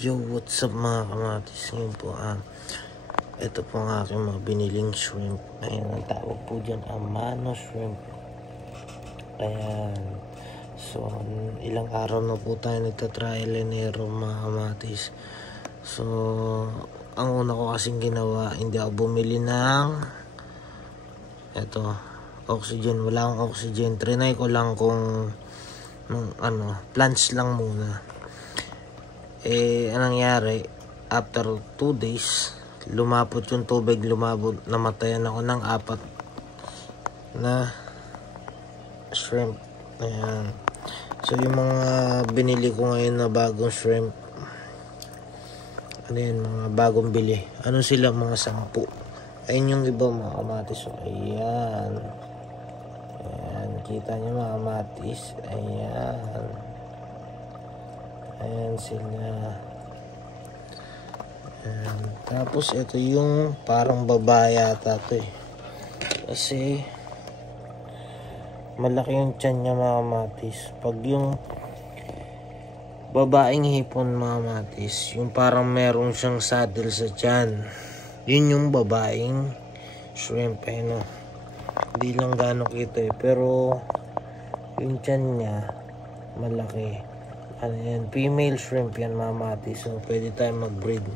Yo, what's up mga kamatis? Ngayon po, ito po ang aking mga biniling shrimp. Ayan, ang tawag po dyan, Amano shrimp. Ayan. So, ilang araw na po tayo nagtatrial and error mga kamatis. So, ang una ko kasing ginawa, hindi ako bumili ng oxygen. Wala akong oxygen. Trinay ko lang kung plants lang muna. Anong nangyari, after 2 days, lumapot yung tubig, namatayan ako ng 4 na shrimp. Ayan. So, yung mga binili ko ngayon na bagong shrimp, ano yan, mga bagong bili. Ano sila, mga 10. Ayun yung iba mga kamatis. So, ayan. Ayan, kita nyo mga kamatis. Ayan. Ayan sila. Ayan. Tapos ito yung parang babae yata ito kasi malaki yung tiyan niya mga kamatis. Pag yung babaeng hipon mga kamatis, yung parang meron siyang saddle sa tiyan, yun yung babaeng shrimp. Ayun o, hindi lang gano'ng kita pero yung tiyan niya malaki. Ano yan, female shrimp yan mga mati. So pwede tayo mag-breed.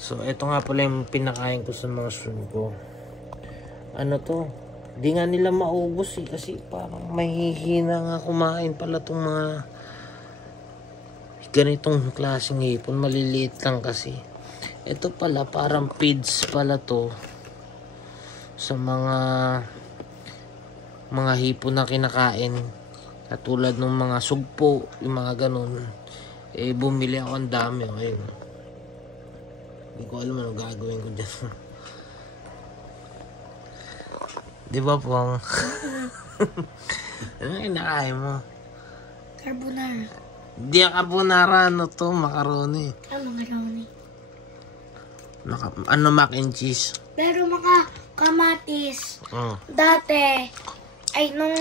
So ito nga pala yung pinakain ko sa mga shrimp ko. Ano to, di nga nila maubos kasi parang mahihina nga kumain pala itong mga ganitong klaseng hipon. Maliliit lang kasi. Ito pala parang feeds pala to sa mga hipon na kinakain. Katulad ng mga sugpo, yung mga ganun. Bumili ako ang dami. Ayun. Hindi ko alam ano gagawin ko dyan. Di ba pong? Ano yung nakain mo? Carbonara. Di carbonara, ano to? Macaroni. Macaroni. Ano, mac and cheese? Pero mga kamatis. Dati, ay nung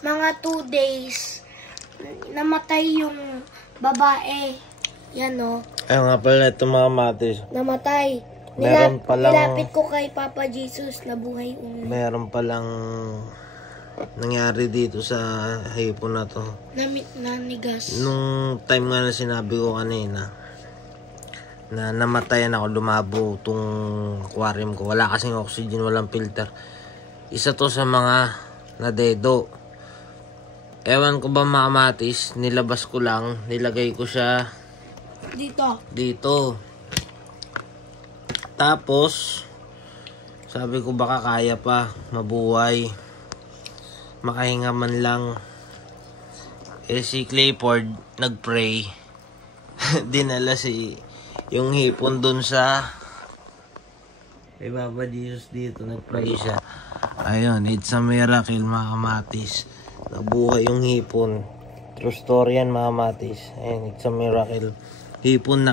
mga 2 days, namatay yung babae. Yan o. Ayun nga pala ito mga kamatis. Namatay. Nilapit ko kay Papa Jesus, nabuhay ulit. Meron palang nangyari dito sa hipon na to. Nanigas. Nung time nga na sinabi ko kanina, na namatayan ako, lumabo tong aquarium ko. Wala kasing oxygen, walang filter. Isa to sa mga nadedo. Ewan ko ba mga kamatis, nilabas ko lang, nilagay ko siya dito. Tapos, sabi ko baka kaya pa, mabuhay, makahinga man lang. Si Clifford nagpray. Dinala yung hipon dun sa kay Papa Jesus dito, nagpray siya. Ayun, it's a miracle mga kamatis. Nabuhay yung hipon. True story yan mga matis. Ayan, it's a miracle. Hipon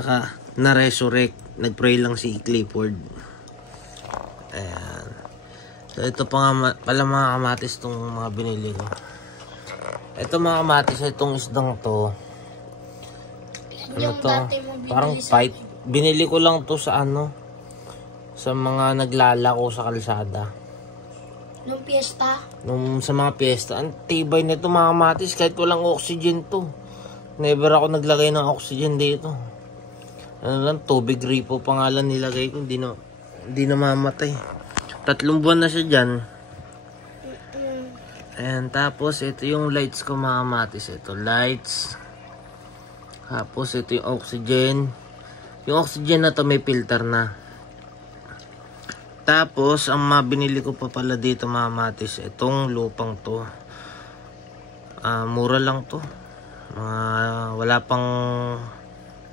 na-resurrect. Nagpray lang si Clifford. Ayan. So ito pa nga pala mga kamatis itong mga binili ko. Ito mga kamatis, itong isdang to. Ano to? Parang fight. Binili ko lang to sa sa mga naglalako sa kalsada. Nung piyesta? Sa mga piyesta. Ang tibay nito mga kamatis kahit walang oxygen to. Never ako naglagay ng oxygen dito. Ano lang, tubig ripo pangalan nilagay ko. Hindi na mamatay. 3 buwan na siya dyan. Ayan, tapos ito yung lights ko mga kamatis. Ito, lights. Tapos ito yung oxygen. Yung oxygen na to may filter na. Tapos, ang binili ko pa pala dito mga kamatis, itong lupang to. Mura lang to. Wala pang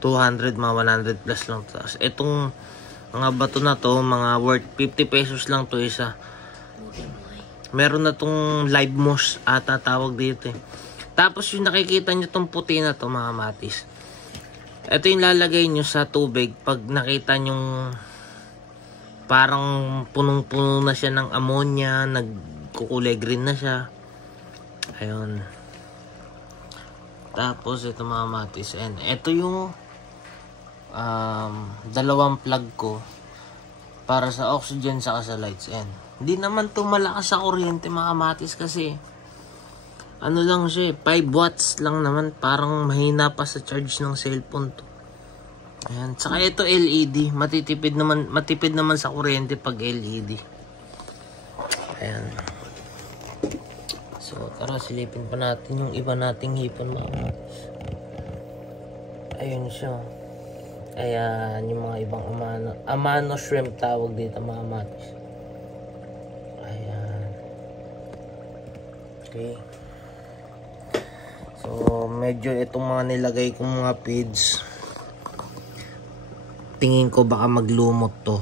200, mga 100 plus lang to. Tapos, itong mga bato na to, mga worth 50 pesos lang to isa. Meron na tong live moss ata tawag dito Tapos, yung nakikita nyo tong puti na to mga kamatis. Ito yung lalagay nyo sa tubig pag nakita nyong parang punong-puno na siya ng ammonia, nagkukulay green na siya. Ayun. Tapos ito mga matis. And ito yung dalawang plug ko para sa oxygen saka sa lights. And hindi naman to malakas sa kuryente mga kamatis kasi ano lang siya, 5 watts lang naman, parang mahina pa sa charge ng cellphone to. Ayan, saka ito LED, matipid naman sa kuryente pag LED. Ayan. So tara, silipin pa natin yung iba nating hipon mga kamatis. Ayun siya. Ayan, yung mga ibang amano shrimp tawag dito mga kamatis. Ayan. Okay. So, medyo itong mga nilagay kong mga feeds, tingin ko baka maglumot to.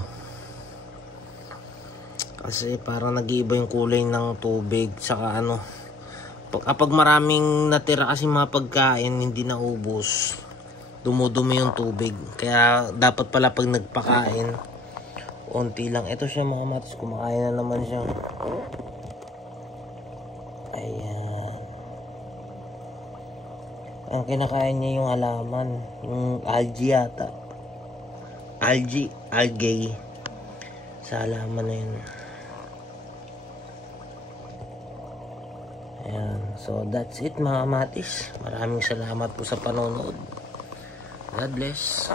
Kasi parang nag-iiba yung kulay ng tubig. Saka ano, kapag maraming natira kasi mga pagkain, hindi naubos, dumudumi yung tubig. Kaya dapat pala pag nagpakain, unti lang. Ito siya mga kamatis, kumakain na naman siya. Ayan. Ang kinakain niya yung halaman, yung algae yata. Algae sa halaman na yun. Ayan. So that's it mga kamatis. Maraming salamat po sa panonood. God bless.